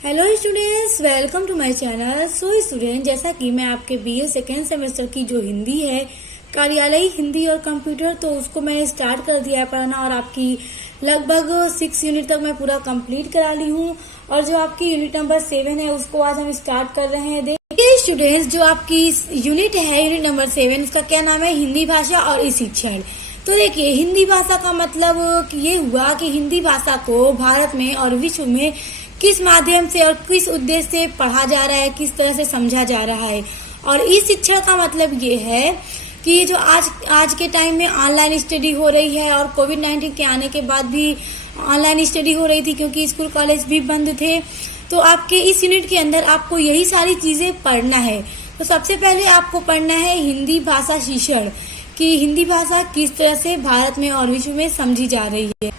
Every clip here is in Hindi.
Hello students, welcome to my channel. So student, जैसा कि मैं आपके बीए सेकेंड सेमेस्टर की जो हिंदी है, कार्यालयी हिंदी और कंप्यूटर, तो उसको मैंने स्टार्ट कर दिया है पढ़ाना और आपकी लगभग 6 यूनिट तक मैं पूरा कंप्लीट करा ली हूँ। और जो आपकी यूनिट नंबर 7 है उसको आज हम स्टार्ट कर रहे हैं। देखिए स्टूडेंट्स, जो आपकी यूनिट है, यूनिट नंबर 7, इसका क्या नाम है? हिंदी भाषा और ई शिक्षण। तो देखिए, हिंदी भाषा का मतलब ये हुआ कि हिंदी भाषा को भारत में और विश्व में किस माध्यम से और किस उद्देश्य से पढ़ा जा रहा है, किस तरह से समझा जा रहा है। और ई शिक्षण का मतलब ये है कि ये जो आज के टाइम में ऑनलाइन स्टडी हो रही है और कोविड-19 के आने के बाद भी ऑनलाइन स्टडी हो रही थी क्योंकि स्कूल कॉलेज भी बंद थे। तो आपके इस यूनिट के अंदर आपको यही सारी चीजें पढ़ना है। तो सबसे पहले आपको पढ़ना है हिंदी भाषा शिक्षण, कि हिंदी भाषा किस तरह से भारत में और विश्व में समझी जा रही है।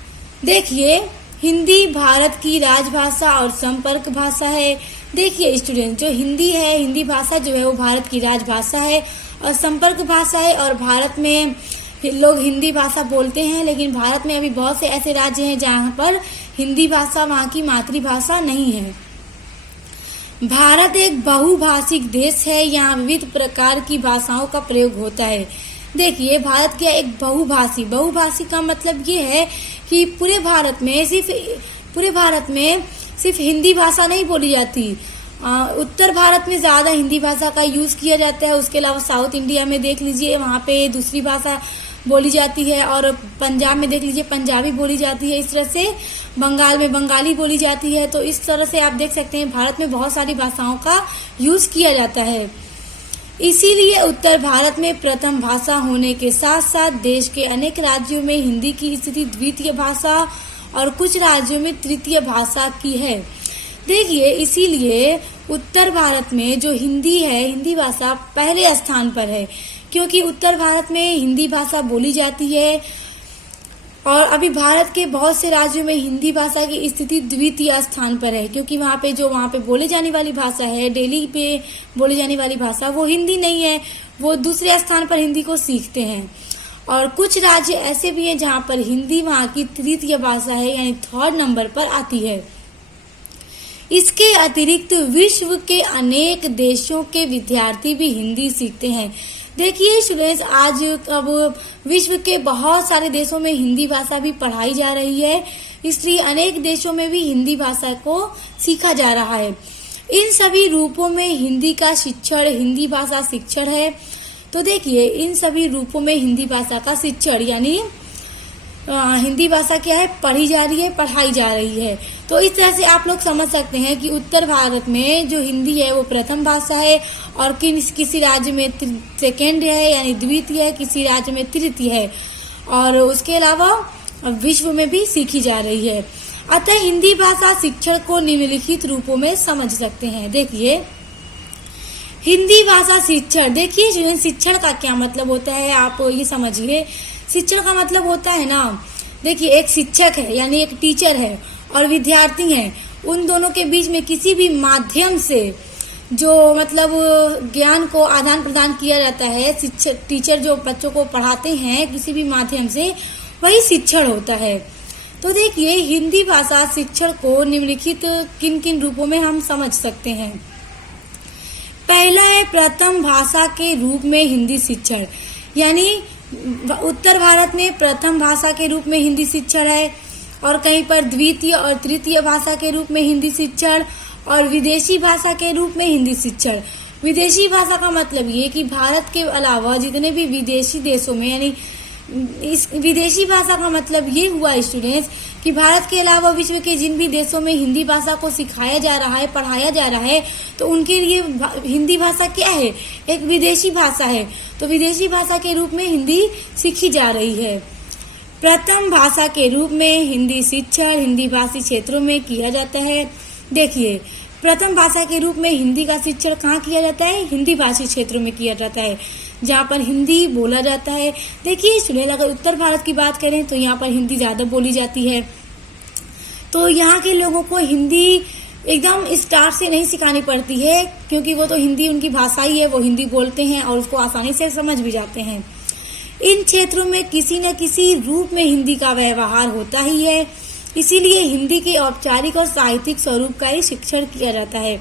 देखिए, हिंदी भारत की राजभाषा और संपर्क भाषा है। देखिए स्टूडेंट, जो हिंदी है, हिंदी भाषा जो है वो भारत की राजभाषा है और संपर्क भाषा है। और भारत में लोग हिंदी भाषा बोलते हैं, लेकिन भारत में अभी बहुत से ऐसे राज्य हैं जहाँ पर हिंदी भाषा वहाँ की मातृभाषा नहीं है। भारत एक बहुभाषिक देश है, यहाँ विविध प्रकार की भाषाओं का प्रयोग होता है। देखिए, भारत क्या एक बहुभाषी का मतलब ये है कि पूरे भारत में सिर्फ हिंदी भाषा नहीं बोली जाती। उत्तर भारत में ज्यादा हिंदी भाषा का यूज किया जाता है। उसके अलावा साउथ इंडिया में देख लीजिए, वहाँ पे दूसरी भाषा बोली जाती है। और पंजाब में देख लीजिए, पंजाबी बोली जाती है। इस तरह से बंगाल में बंगाली बोली जाती है। तो इस तरह से आप देख सकते हैं भारत में बहुत सारी भाषाओं का यूज किया जाता है। इसीलिए उत्तर भारत में प्रथम भाषा होने के साथ साथ देश के अनेक राज्यों में हिंदी की स्थिति द्वितीय भाषा और कुछ राज्यों में तृतीय भाषा की है। देखिए, इसीलिए उत्तर भारत में जो हिंदी है, हिंदी भाषा पहले स्थान पर है, क्योंकि उत्तर भारत में हिंदी भाषा बोली जाती है। और अभी भारत के बहुत से राज्यों में हिंदी भाषा की स्थिति द्वितीय स्थान पर है, क्योंकि वहाँ पे बोले जाने वाली भाषा है, दिल्ली पे बोली जाने वाली भाषा, वो हिंदी नहीं है, वो दूसरे स्थान पर हिंदी को सीखते हैं। और कुछ राज्य ऐसे भी हैं जहाँ पर हिंदी वहाँ की तृतीय भाषा है, यानी 3rd नंबर पर आती है। इसके अतिरिक्त विश्व के अनेक देशों के विद्यार्थी भी हिंदी सीखते हैं। देखिए स्टूडेंट्स, आज अब विश्व के बहुत सारे देशों में हिंदी भाषा भी पढ़ाई जा रही है, इसलिए अनेक देशों में भी हिंदी भाषा को सीखा जा रहा है। इन सभी रूपों में हिंदी का शिक्षण हिंदी भाषा शिक्षण है। तो देखिए, इन सभी रूपों में हिंदी भाषा का शिक्षण यानी हिंदी भाषा क्या है? पढ़ी जा रही है, पढ़ाई जा रही है। तो इस तरह से आप लोग समझ सकते हैं कि उत्तर भारत में जो हिंदी है वो प्रथम भाषा है और किसी राज्य में सेकेंड है यानी द्वितीय है, किसी राज्य में तृतीय है। और उसके अलावा विश्व में भी सीखी जा रही है। अतः हिंदी भाषा शिक्षण को निम्नलिखित रूपों में समझ सकते हैं। देखिए, हिंदी भाषा शिक्षण। देखिए, शिक्षण का क्या मतलब होता है, आप ये समझिए। शिक्षण का मतलब होता है ना, देखिए, एक शिक्षक है यानी एक टीचर है और विद्यार्थी है, उन दोनों के बीच में किसी भी माध्यम से जो मतलब ज्ञान को आदान प्रदान किया जाता है, शिक्षक टीचर जो बच्चों को पढ़ाते हैं किसी भी माध्यम से, वही शिक्षण होता है। तो देखिए, हिंदी भाषा शिक्षण को निम्नलिखित किन किन रूपों में हम समझ सकते हैं। पहला है प्रथम भाषा के रूप में हिंदी शिक्षण, यानी उत्तर भारत में प्रथम भाषा के रूप में हिंदी शिक्षण है और कहीं पर द्वितीय और तृतीय भाषा के रूप में हिंदी शिक्षण और विदेशी भाषा के रूप में हिंदी शिक्षण। विदेशी भाषा का मतलब ये कि भारत के अलावा जितने भी विदेशी देशों में, यानी इस विदेशी भाषा का मतलब ये हुआ स्टूडेंट्स कि भारत के अलावा विश्व के जिन भी देशों में हिंदी भाषा को सिखाया जा रहा है, पढ़ाया जा रहा है, तो उनके लिए हिंदी भाषा क्या है? एक विदेशी भाषा है। तो विदेशी भाषा के रूप में हिंदी सीखी जा रही है। प्रथम भाषा के रूप में हिंदी शिक्षण हिंदी भाषी क्षेत्रों में किया जाता है। देखिए, प्रथम भाषा के रूप में हिंदी का शिक्षण कहाँ किया जाता है? हिंदी भाषी क्षेत्रों में किया जाता है, जहाँ पर हिंदी बोला जाता है। देखिए स्टूडेंट, अगर उत्तर भारत की बात करें तो यहाँ पर हिंदी ज़्यादा बोली जाती है। तो यहाँ के लोगों को हिंदी एकदम स्टार्ट से नहीं सिखानी पड़ती है, क्योंकि वो तो हिंदी उनकी भाषा ही है, वो हिंदी बोलते हैं और उसको आसानी से समझ भी जाते हैं। इन क्षेत्रों में किसी न किसी रूप में हिंदी का व्यवहार होता ही है। इसीलिए हिंदी के औपचारिक और साहित्यिक स्वरूप का ही शिक्षण किया जाता है।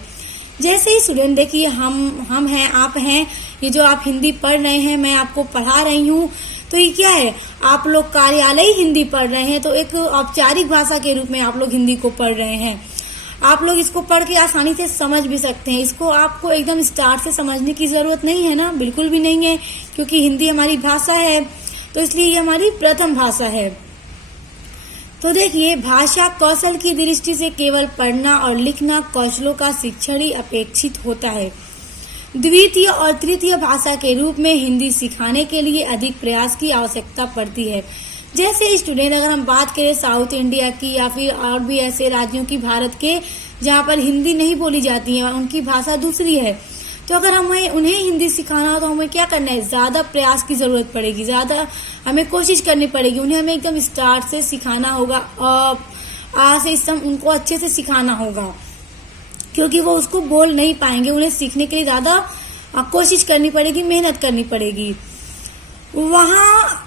जैसे ही स्टूडेंट देखिए, हम हैं, आप हैं, ये जो आप हिंदी पढ़ रहे हैं, मैं आपको पढ़ा रही हूँ, तो ये क्या है, आप लोग कार्यालय हिंदी पढ़ रहे हैं, तो एक औपचारिक भाषा के रूप में आप लोग हिंदी को पढ़ रहे हैं। आप लोग इसको पढ़ के आसानी से समझ भी सकते हैं। इसको आपको एकदम स्टार्ट से समझने की जरूरत नहीं है ना, बिल्कुल भी नहीं है, क्योंकि हिंदी हमारी भाषा है, तो इसलिए ये हमारी प्रथम भाषा है। तो देखिए, भाषा कौशल की दृष्टि से केवल पढ़ना और लिखना कौशलों का शिक्षण ही अपेक्षित होता है। द्वितीय और तृतीय भाषा के रूप में हिंदी सिखाने के लिए अधिक प्रयास की आवश्यकता पड़ती है। जैसे स्टूडेंट, अगर हम बात करें साउथ इंडिया की या फिर और भी ऐसे राज्यों की भारत के जहाँ पर हिंदी नहीं बोली जाती है, उनकी भाषा दूसरी है, तो अगर हमें उन्हें हिंदी सिखाना हो तो हमें क्या करना है, ज्यादा प्रयास की जरूरत पड़ेगी, ज्यादा हमें कोशिश करनी पड़ेगी। उन्हें हमें एकदम स्टार्ट से सिखाना होगा, आ से सम उनको अच्छे से सिखाना होगा, क्योंकि वो उसको बोल नहीं पाएंगे। उन्हें सीखने के लिए ज्यादा कोशिश करनी पड़ेगी, मेहनत करनी पड़ेगी। वहाँ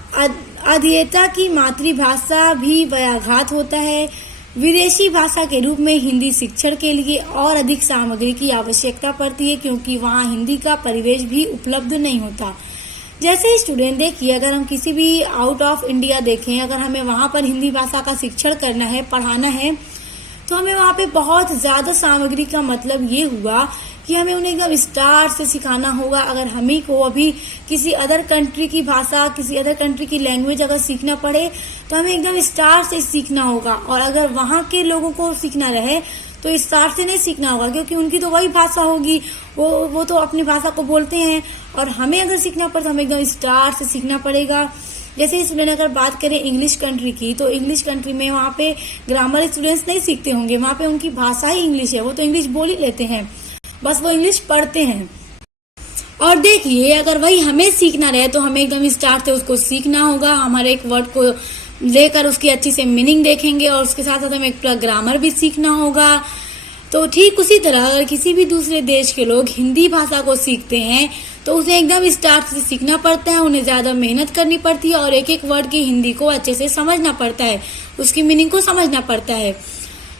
अध्येता की मातृभाषा भी व्याघात होता है। विदेशी भाषा के रूप में हिंदी शिक्षण के लिए और अधिक सामग्री की आवश्यकता पड़ती है, क्योंकि वहाँ हिंदी का परिवेश भी उपलब्ध नहीं होता। जैसे स्टूडेंट देखिए, अगर हम किसी भी आउट ऑफ इंडिया देखें, अगर हमें वहाँ पर हिंदी भाषा का शिक्षण करना है, पढ़ाना है, तो हमें वहाँ पे बहुत ज्यादा सामग्री का मतलब ये हुआ कि हमें उन्हें एकदम स्टार्ट से सिखाना होगा। अगर हमें को अभी किसी अदर कंट्री की भाषा, किसी अदर कंट्री की लैंग्वेज अगर सीखना पड़े, तो हमें एकदम स्टार्ट से सीखना होगा। और अगर वहाँ के लोगों को सीखना रहे तो स्टार्ट से नहीं सीखना होगा, क्योंकि उनकी तो वही भाषा होगी, वो तो अपनी भाषा को बोलते हैं। और हमें अगर सीखना पड़े तो हमें एकदम स्टार्ट से सीखना पड़ेगा। जैसे स्टूडेंट अगर बात करें इंग्लिश कंट्री की, तो इंग्लिश कंट्री में वहाँ पे ग्रामर स्टूडेंट्स नहीं सीखते होंगे, वहाँ पे उनकी भाषा ही इंग्लिश है, वो तो इंग्लिश बोल ही लेते हैं, बस वो इंग्लिश पढ़ते हैं। और देखिए, अगर वही हमें सीखना रहे तो हमें एकदम स्टार्ट से उसको सीखना होगा। हमारे एक वर्ड को लेकर उसकी अच्छी से मीनिंग देखेंगे, और उसके साथ साथ हमें एक ग्रामर भी सीखना होगा। तो ठीक उसी तरह अगर किसी भी दूसरे देश के लोग हिंदी भाषा को सीखते हैं तो उसे एकदम स्टार्ट से सीखना पड़ता है, उन्हें ज्यादा मेहनत करनी पड़ती है, और एक एक वर्ड की हिंदी को अच्छे से समझना पड़ता है, उसकी मीनिंग को समझना पड़ता है।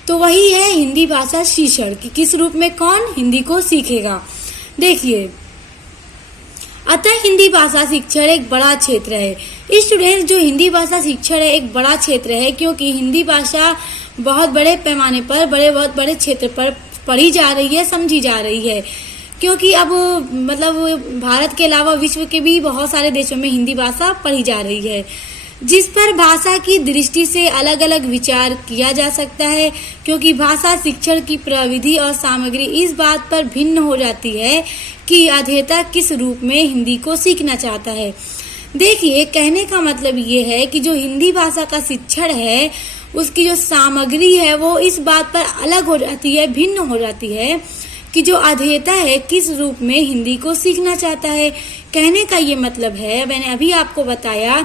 तो वही है हिंदी भाषा शिक्षण कि किस रूप में कौन हिंदी को सीखेगा। देखिए, अतः हिंदी भाषा शिक्षण एक बड़ा क्षेत्र है। स्टूडेंट्स, जो हिंदी भाषा शिक्षण है एक बड़ा क्षेत्र है, क्योंकि हिंदी भाषा बहुत बड़े पैमाने पर, बहुत बड़े क्षेत्र पर पढ़ी जा रही है, समझी जा रही है। क्योंकि अब मतलब भारत के अलावा विश्व के भी बहुत सारे देशों में हिंदी भाषा पढ़ी जा रही है, जिस पर भाषा की दृष्टि से अलग अलग विचार किया जा सकता है, क्योंकि भाषा शिक्षण की प्रविधि और सामग्री इस बात पर भिन्न हो जाती है कि अध्येता किस रूप में हिंदी को सीखना चाहता है। देखिए, कहने का मतलब ये है कि जो हिंदी भाषा का शिक्षण है उसकी जो सामग्री है वो इस बात पर अलग हो जाती है, भिन्न हो जाती है कि जो अध्येता है किस रूप में हिंदी को सीखना चाहता है। कहने का ये मतलब है, मैंने अभी आपको बताया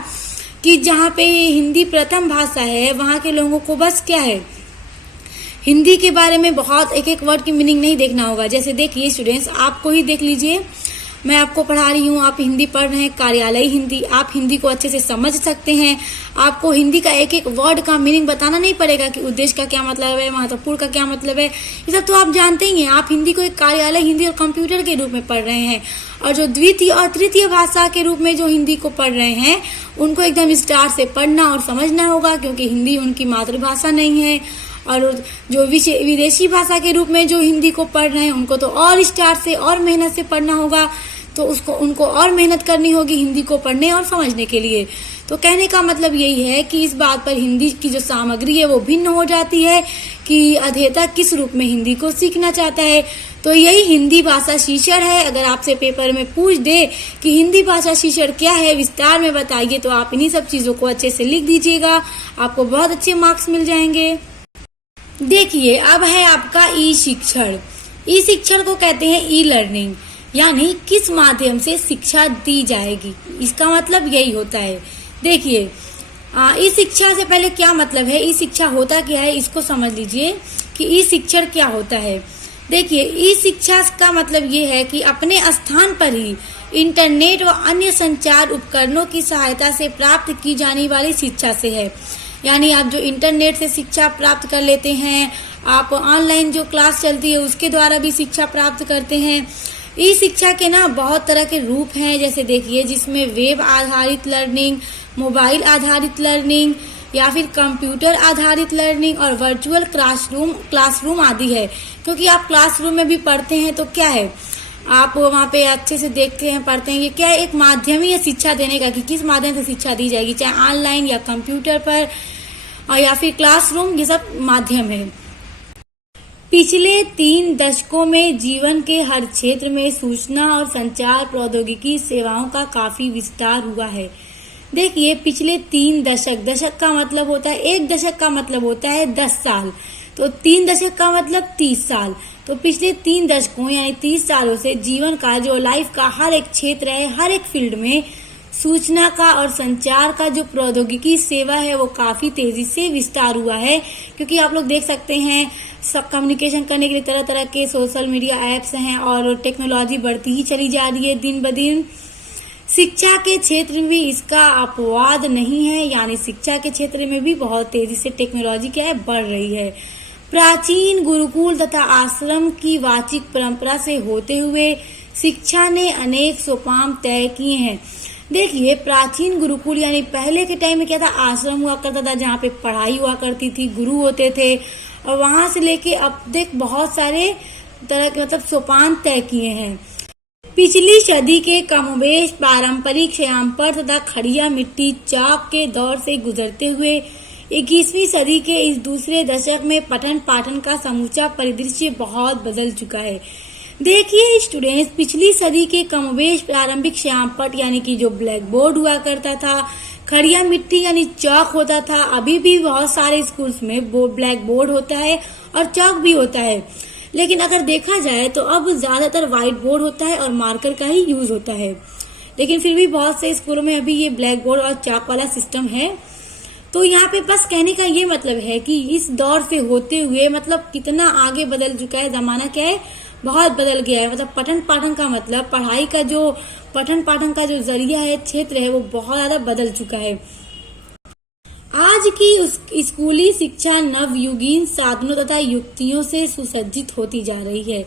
कि जहाँ पे हिंदी प्रथम भाषा है वहाँ के लोगों को बस क्या है, हिंदी के बारे में बहुत एक एक वर्ड की मीनिंग नहीं देखना होगा। जैसे देखिए स्टूडेंट्स, आपको ही देख लीजिए, मैं आपको पढ़ा रही हूँ, आप हिंदी पढ़ रहे हैं, कार्यालय हिंदी, आप हिंदी को अच्छे से समझ सकते हैं। आपको हिंदी का एक एक वर्ड का मीनिंग बताना नहीं पड़ेगा कि उद्देश्य का क्या मतलब है, महत्वपूर्ण का क्या मतलब है, ये सब तो आप जानते ही हैं। आप हिंदी को एक कार्यालय हिंदी और कंप्यूटर के रूप में पढ़ रहे हैं, और जो द्वितीय और तृतीय भाषा के रूप में जो हिंदी को पढ़ रहे हैं उनको एकदम स्टार्ट से पढ़ना और समझना होगा, क्योंकि हिंदी उनकी मातृभाषा नहीं है। और जो विदेशी भाषा के रूप में जो हिंदी को पढ़ रहे हैं उनको तो और स्टार्ट से और मेहनत से पढ़ना होगा, तो उनको और मेहनत करनी होगी हिंदी को पढ़ने और समझने के लिए। तो कहने का मतलब यही है कि इस बात पर हिंदी की जो सामग्री है वो भिन्न हो जाती है कि अध्येता किस रूप में हिंदी को सीखना चाहता है। तो यही हिंदी भाषा शिक्षण है। अगर आपसे पेपर में पूछ दे कि हिंदी भाषा शिक्षण क्या है, विस्तार में बताइए, तो आप इन्हीं सब चीजों को अच्छे से लिख दीजिएगा, आपको बहुत अच्छे मार्क्स मिल जाएंगे। देखिए, अब है आपका ई शिक्षण। ई शिक्षण को कहते हैं ई लर्निंग, यानी किस माध्यम से शिक्षा दी जाएगी, इसका मतलब यही होता है। देखिए, ई शिक्षा से पहले क्या मतलब है, ई शिक्षा होता क्या है, इसको समझ लीजिए कि ई शिक्षण क्या होता है। देखिए, ई शिक्षा का मतलब ये है कि अपने स्थान पर ही इंटरनेट व अन्य संचार उपकरणों की सहायता से प्राप्त की जाने वाली शिक्षा से है। यानी आप जो इंटरनेट से शिक्षा प्राप्त कर लेते हैं, आप ऑनलाइन जो क्लास चलती है उसके द्वारा भी शिक्षा प्राप्त करते हैं। ई शिक्षा के ना बहुत तरह के रूप हैं, जैसे देखिए जिसमें वेब आधारित लर्निंग, मोबाइल आधारित लर्निंग या फिर कंप्यूटर आधारित लर्निंग और वर्चुअल क्लासरूम आदि है। क्योंकि आप क्लासरूम में भी पढ़ते हैं तो क्या है, आप वहाँ पे अच्छे से देखते हैं, पढ़ते हैं। ये क्या है, एक माध्यम ही है शिक्षा देने का कि किस माध्यम से शिक्षा दी जाएगी, चाहे ऑनलाइन या कंप्यूटर पर और या फिर क्लासरूम, ये सब माध्यम है। पिछले 3 दशकों में जीवन के हर क्षेत्र में सूचना और संचार प्रौद्योगिकी सेवाओं का काफी विस्तार हुआ है। देखिए पिछले 3 दशक, दशक का मतलब होता है, एक दशक का मतलब होता है 10 साल, तो 3 दशक का मतलब 30 साल। तो पिछले 3 दशकों यानी 30 सालों से जीवन का जो लाइफ का हर एक क्षेत्र है, हर एक फील्ड में सूचना का और संचार का जो प्रौद्योगिकी सेवा है वो काफी तेजी से विस्तार हुआ है। क्योंकि आप लोग देख सकते हैं सब कम्युनिकेशन करने के लिए तरह तरह के सोशल मीडिया ऐप्स हैं और टेक्नोलॉजी बढ़ती ही चली जा रही है दिन ब दिन। शिक्षा के क्षेत्र में भी इसका अपवाद नहीं है, यानी शिक्षा के क्षेत्र में भी बहुत तेजी से टेक्नोलॉजी क्या है, बढ़ रही है। प्राचीन गुरुकुल तथा आश्रम की वाचिक परंपरा से होते हुए शिक्षा ने अनेक सोपान तय किए हैं। देखिए प्राचीन गुरुकुल यानी पहले के टाइम में क्या था, आश्रम हुआ करता था जहाँ पे पढ़ाई हुआ करती थी, गुरु होते थे, और वहां से लेके अब देख बहुत सारे तरह के मतलब सोपान तय किए हैं। पिछली सदी के कमोबेश पारंपरिक श्यामपट तथा खड़िया मिट्टी चाक के दौर से गुजरते हुए 21वीं सदी के इस दूसरे दशक में पठन पाठन का समूचा परिदृश्य बहुत बदल चुका है। देखिए स्टूडेंट्स, पिछली सदी के कमोबेश प्रारंभिक श्यामपट यानी कि जो ब्लैक बोर्ड हुआ करता था, खड़िया मिट्टी यानी चौक होता था, अभी भी बहुत सारे स्कूल्स में ब्लैक बोर्ड होता है और चौक भी होता है। लेकिन अगर देखा जाए तो अब ज्यादातर व्हाइट बोर्ड होता है और मार्कर का ही यूज होता है। लेकिन फिर भी बहुत से स्कूलों में अभी ये ब्लैक बोर्ड और चौक वाला सिस्टम है। तो यहाँ पे बस कहने का ये मतलब है कि इस दौर से होते हुए मतलब कितना आगे बदल चुका है जमाना, क्या है, बहुत बदल गया है। मतलब पठन पाठन का मतलब पढ़ाई का जो पठन पाठन का जो जरिया है, क्षेत्र है, वो बहुत ज्यादा बदल चुका है। आज की स्कूली शिक्षा नवयुगीन साधनों तथा युक्तियों से सुसज्जित होती जा रही है।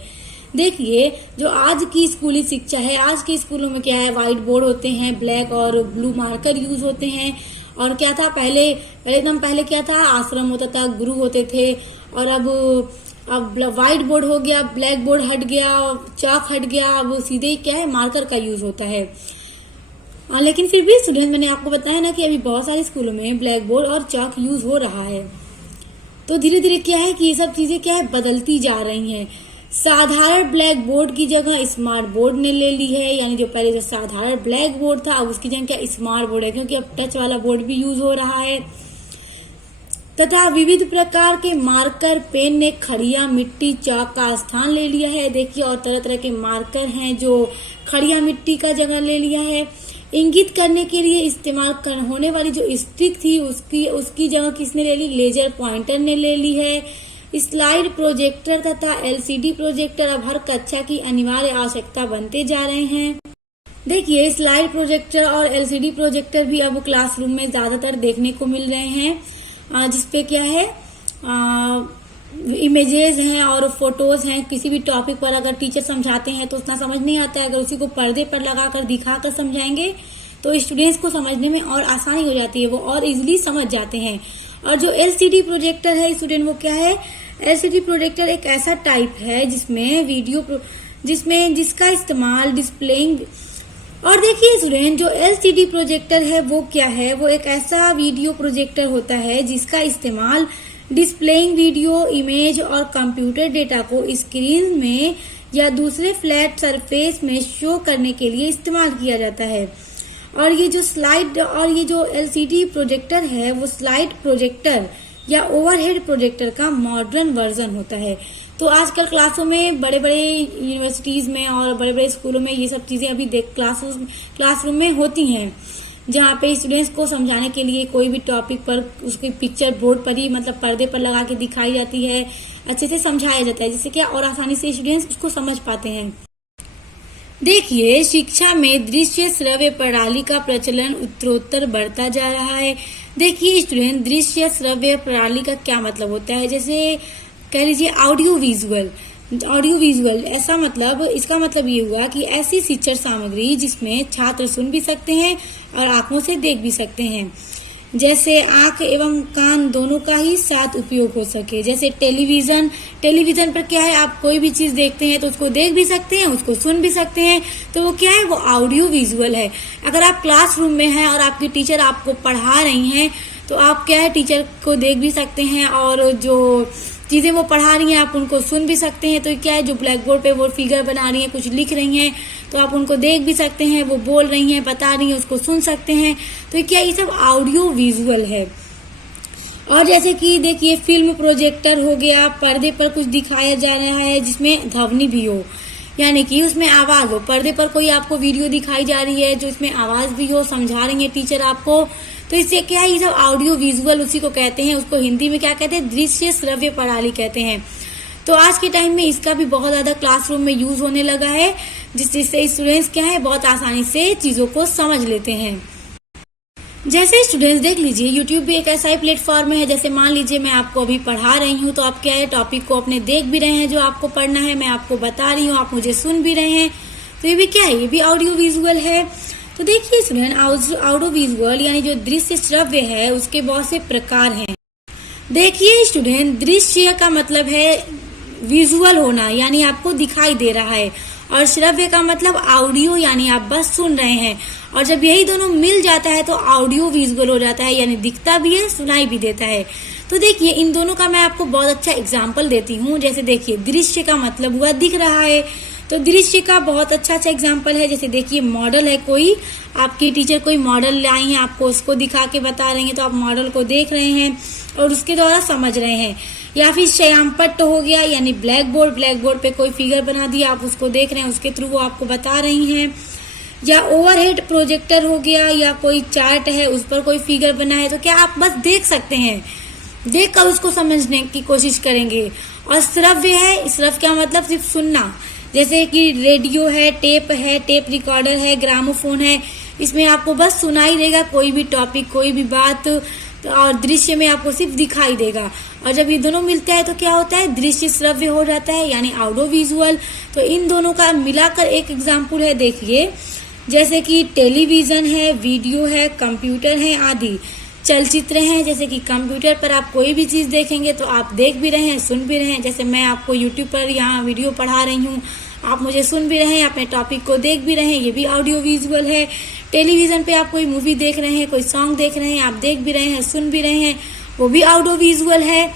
देखिए जो आज की स्कूली शिक्षा है, आज के स्कूलों में क्या है, व्हाइट बोर्ड होते हैं, ब्लैक और ब्लू मार्कर यूज होते हैं। और क्या था, पहले एकदम पहले क्या था, आश्रम होता था, गुरु होते थे, और अब व्हाइट बोर्ड हो गया, ब्लैक बोर्ड हट गया, चौक हट गया, अब सीधे क्या है, मार्कर का यूज होता है। लेकिन फिर भी स्टूडेंट, मैंने आपको बताया ना कि अभी बहुत सारे स्कूलों में ब्लैक बोर्ड और चौक यूज हो रहा है। तो धीरे धीरे क्या है कि ये सब चीजें क्या है, बदलती जा रही हैं। साधारण ब्लैक बोर्ड की जगह स्मार्ट बोर्ड ने ले ली है, यानी जो पहले जो साधारण ब्लैक बोर्ड था अब उसकी जगह क्या स्मार्ट बोर्ड है, क्योंकि अब टच वाला बोर्ड भी यूज हो रहा है। तथा विविध प्रकार के मार्कर पेन ने खड़िया मिट्टी चौक का स्थान ले लिया है। देखिए और तरह तरह के मार्कर हैं जो खड़िया मिट्टी का जगह ले लिया है। इंगित करने के लिए इस्तेमाल होने वाली जो स्टिक थी उसकी जगह किसने ले ली, लेजर पॉइंटर ने ले ली है। स्लाइड प्रोजेक्टर तथा एलसीडी प्रोजेक्टर अब हर कक्षा की अनिवार्य आवश्यकता बनते जा रहे हैं। देखिए स्लाइड प्रोजेक्टर और एलसीडी प्रोजेक्टर भी अब क्लासरूम में ज्यादातर देखने को मिल रहे हैं, जिसपे क्या है, इमेजेस हैं और फोटोज हैं। किसी भी टॉपिक पर अगर टीचर समझाते हैं तो उतना समझ नहीं आता है, अगर उसी को पर्दे पर लगाकर दिखाकर समझाएंगे तो स्टूडेंट्स को समझने में और आसानी हो जाती है, वो और इजीली समझ जाते हैं। और जो एलसीडी प्रोजेक्टर है स्टूडेंट, वो क्या है, एलसीडी प्रोजेक्टर एक ऐसा टाइप है जिसका इस्तेमाल डिस्प्लेइंग। और देखिए स्टूडेंट, जो एलसीडी प्रोजेक्टर है वो क्या है, वो एक ऐसा वीडियो प्रोजेक्टर होता है जिसका इस्तेमाल डिस्प्लेइंग वीडियो, इमेज और कंप्यूटर डेटा को स्क्रीन में या दूसरे फ्लैट सरफेस में शो करने के लिए इस्तेमाल किया जाता है। और ये जो एलसीडी प्रोजेक्टर है वो स्लाइड प्रोजेक्टर या ओवरहेड प्रोजेक्टर का मॉडर्न वर्जन होता है। तो आजकल क्लासों में, बड़े बड़े यूनिवर्सिटीज में और बड़े बड़े स्कूलों में ये सब चीजें अभी क्लासरूम में होती हैं, जहाँ पे स्टूडेंट्स को समझाने के लिए कोई भी टॉपिक पर उसकी पिक्चर बोर्ड पर ही मतलब पर्दे पर लगा के दिखाई जाती है, अच्छे से समझाया जाता है, जिससे क्या और आसानी से स्टूडेंट्स उसको समझ पाते हैं। देखिए शिक्षा में दृश्य श्रव्य प्रणाली का प्रचलन उत्तरोत्तर बढ़ता जा रहा है। देखिए स्टूडेंट, दृश्य श्रव्य प्रणाली का क्या मतलब होता है। जैसे कह लीजिए ऑडियो विजुअल। ऑडियो विजुअल ऐसा मतलब, इसका मतलब ये हुआ कि ऐसी शिक्षण सामग्री जिसमें छात्र सुन भी सकते हैं और आंखों से देख भी सकते हैं। जैसे आंख एवं कान दोनों का ही साथ उपयोग हो सके। जैसे टेलीविजन, टेलीविजन पर क्या है, आप कोई भी चीज देखते हैं तो उसको देख भी सकते हैं, उसको सुन भी सकते हैं, तो वो क्या है, वो ऑडियो विजुअल है। अगर आप क्लासरूम में हैं और आपकी टीचर आपको पढ़ा रही हैं तो आप क्या है, टीचर को देख भी सकते हैं और जो चीजें वो पढ़ा रही हैं आप उनको सुन भी सकते हैं। तो क्या है, जो ब्लैक बोर्ड पे वो फिगर बना रही हैं, कुछ लिख रही हैं, तो आप उनको देख भी सकते हैं, वो बोल रही हैं, बता रही हैं, उसको सुन सकते हैं। तो क्या ये सब ऑडियो विजुअल है। और जैसे कि देखिए फिल्म प्रोजेक्टर हो गया, पर्दे पर कुछ दिखाया जा रहा है जिसमें ध्वनि भी हो, यानी कि उसमें आवाज हो। पर्दे पर कोई आपको वीडियो दिखाई जा रही है जो इसमें आवाज भी हो, समझा रही है टीचर आपको, तो इससे क्या है, ये सब ऑडियो विजुअल उसी को कहते हैं। उसको हिंदी में क्या कहते हैं, दृश्य श्रव्य प्रणाली कहते हैं। तो आज के टाइम में इसका भी बहुत ज्यादा क्लासरूम में यूज होने लगा है, जिससे स्टूडेंट्स क्या है, बहुत आसानी से चीजों को समझ लेते हैं। जैसे स्टूडेंट्स देख लीजिए, यूट्यूब भी एक ऐसा ही प्लेटफॉर्म है। जैसे मान लीजिए मैं आपको अभी पढ़ा रही हूँ, तो आप क्या है, टॉपिक को अपने देख भी रहे हैं, जो आपको पढ़ना है मैं आपको बता रही हूँ, आप मुझे सुन भी रहे हैं, तो ये भी क्या है, ये भी ऑडियो विजुअल है। तो देखिए स्टूडेंट, ऑडियो विजुअल यानी जो दृश्य श्रव्य है उसके बहुत से प्रकार हैं। देखिए स्टूडेंट, दृश्य का मतलब है विजुअल होना, यानी आपको दिखाई दे रहा है, और श्रव्य का मतलब ऑडियो, यानी आप बस सुन रहे हैं। और जब यही दोनों मिल जाता है तो ऑडियो विजुअल हो जाता है, यानी दिखता भी है, सुनाई भी देता है। तो देखिए इन दोनों का मैं आपको बहुत अच्छा एग्जाम्पल देती हूँ। जैसे देखिए, दृश्य का मतलब हुआ दिख रहा है, तो दृश्य का बहुत अच्छा एग्जाम्पल है। जैसे देखिए मॉडल है, कोई आपकी टीचर कोई मॉडल लाई है, आपको उसको दिखा के बता रही है, तो आप मॉडल को देख रहे हैं और उसके द्वारा समझ रहे हैं। या फिर श्यामपट्ट हो गया, यानी ब्लैक बोर्ड, ब्लैक बोर्ड पे कोई फिगर बना दिया, आप उसको देख रहे हैं, उसके थ्रू वो आपको बता रही हैं। या ओवरहेड प्रोजेक्टर हो गया, या कोई चार्ट है उस पर कोई फिगर बना है, तो क्या आप बस देख सकते हैं, देख कर उसको समझने की कोशिश करेंगे। और श्रव्य है, श्रव्य क्या मतलब सिर्फ सुनना। जैसे कि रेडियो है, टेप रिकॉर्डर है, ग्रामोफोन है, इसमें आपको बस सुनाई देगा कोई भी टॉपिक, कोई भी बात, और दृश्य में आपको सिर्फ दिखाई देगा। और जब ये दोनों मिलते हैं तो क्या होता है, दृश्य श्रव्य हो जाता है, यानी ऑडियो विजुअल। तो इन दोनों का मिलाकर एक एग्जाम्पल है, देखिए जैसे कि टेलीविजन है, वीडियो है, कंप्यूटर है आदि। चलचित्र हैं, जैसे कि कंप्यूटर पर आप कोई भी चीज देखेंगे तो आप देख भी रहे हैं, सुन भी रहे हैं। जैसे मैं आपको यूट्यूब पर यहाँ वीडियो पढ़ा रही हूँ, आप मुझे सुन भी रहे हैं, अपने टॉपिक को देख भी रहे हैं, ये भी ऑडियो विजुअल है। टेलीविजन पे आप कोई मूवी देख रहे हैं, कोई सॉन्ग देख रहे हैं, आप देख भी रहे हैं, सुन भी रहे हैं, वो भी ऑडियो विजुअल है।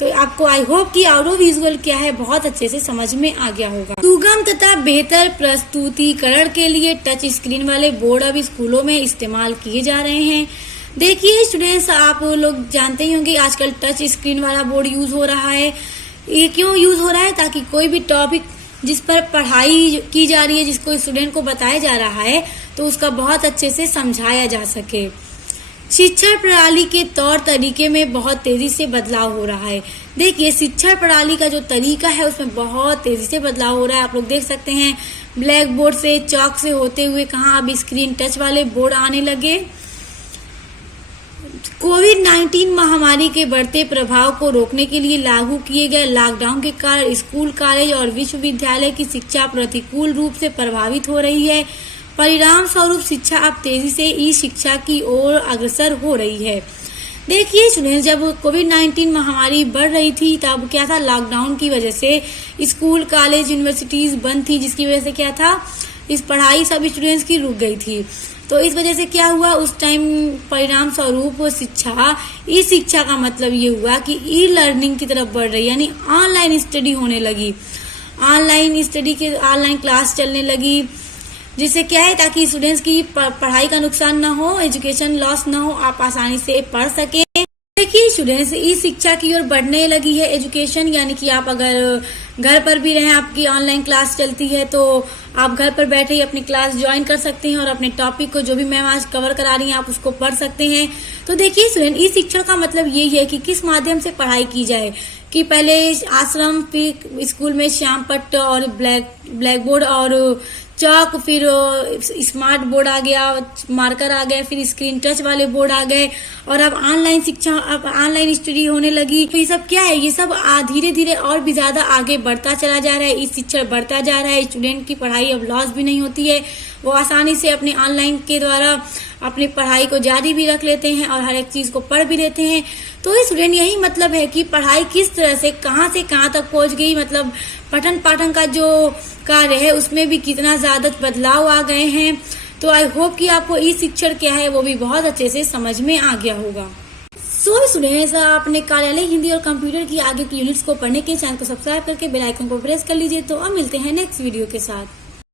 तो आपको आई होप कि ऑडियो विजुअल क्या है बहुत अच्छे से समझ में आ गया होगा। सुगम तथा बेहतर प्रस्तुतिकरण के लिए टच स्क्रीन वाले बोर्ड अब स्कूलों में इस्तेमाल किए जा रहे हैं। देखिए स्टूडेंट्स, आप लोग जानते ही होंगे आजकल टच स्क्रीन वाला बोर्ड यूज हो रहा है। ये क्यों यूज हो रहा है, ताकि कोई भी टॉपिक जिस पर पढ़ाई की जा रही है, जिसको स्टूडेंट को बताया जा रहा है, तो उसका बहुत अच्छे से समझाया जा सके। शिक्षा प्रणाली के तौर तरीके में बहुत तेजी से बदलाव हो रहा है। देखिए शिक्षा प्रणाली का जो तरीका है उसमें बहुत तेजी से बदलाव हो रहा है। आप लोग देख सकते हैं, ब्लैक बोर्ड से, चॉक से होते हुए कहाँ अब स्क्रीन टच वाले बोर्ड आने लगे। कोविड-19 महामारी के बढ़ते प्रभाव को रोकने के लिए लागू किए गए लॉकडाउन के कारण स्कूल, कॉलेज और विश्वविद्यालय की शिक्षा प्रतिकूल रूप से प्रभावित हो रही है। परिणाम स्वरूप शिक्षा अब तेजी से ई शिक्षा की ओर अग्रसर हो रही है। देखिए स्टूडेंट्स, जब कोविड-19 महामारी बढ़ रही थी तब क्या था, लॉकडाउन की वजह से स्कूल, कॉलेज, यूनिवर्सिटीज बंद थी, जिसकी वजह से क्या था, इस पढ़ाई सब स्टूडेंट्स की रुक गई थी। तो इस वजह से क्या हुआ, उस टाइम परिणाम स्वरूप शिक्षा, ई शिक्षा का मतलब ये हुआ कि ई लर्निंग की तरफ बढ़ रही, यानी ऑनलाइन स्टडी होने लगी। ऑनलाइन स्टडी के ऑनलाइन क्लास चलने लगी, जिससे क्या है, ताकि स्टूडेंट्स की पढ़ाई का नुकसान ना हो, एजुकेशन लॉस ना हो, आप आसानी से पढ़ सके। देखिए स्टूडेंट्स, ई शिक्षा की ओर बढ़ने लगी है एजुकेशन, यानी कि आप अगर घर पर भी रहें, आपकी ऑनलाइन क्लास चलती है, तो आप घर पर बैठे ही अपनी क्लास ज्वाइन कर सकते हैं और अपने टॉपिक को, जो भी मैम आज कवर करा रही हैं, आप उसको पढ़ सकते हैं। तो देखिए स्टूडेंट, ई शिक्षा का मतलब यही है कि किस माध्यम से पढ़ाई की जाए, कि पहले आश्रम स्कूल में श्यामपट्ट और ब्लैक बोर्ड और चौक, फिर स्मार्ट बोर्ड आ गया, मार्कर आ गए, फिर स्क्रीन टच वाले बोर्ड आ गए, और अब ऑनलाइन शिक्षा, अब ऑनलाइन स्टडी होने लगी। तो ये सब क्या है, ये सब धीरे धीरे और भी ज्यादा आगे बढ़ता चला जा रहा है, इस शिक्षण बढ़ता जा रहा है। स्टूडेंट की पढ़ाई अब लॉस भी नहीं होती है, वो आसानी से अपने ऑनलाइन के द्वारा अपनी पढ़ाई को जारी भी रख लेते हैं और हर एक चीज को पढ़ भी लेते हैं। तो स्टूडेंट यही मतलब है कि पढ़ाई किस तरह से कहाँ तक पहुंच गई, मतलब पठन पाठन का जो कार्य है उसमें भी कितना ज्यादा बदलाव आ गए हैं। तो आई होप कि आपको ई शिक्षण क्या है वो भी बहुत अच्छे से समझ में आ गया होगा। सो स्टूडेंट्स, अपने कार्यालय हिंदी और कंप्यूटर की आगे की यूनिट्स को पढ़ने के चैनल को सब्सक्राइब करके बेल आइकन को प्रेस कर लीजिए। तो अब मिलते हैं नेक्स्ट वीडियो के साथ।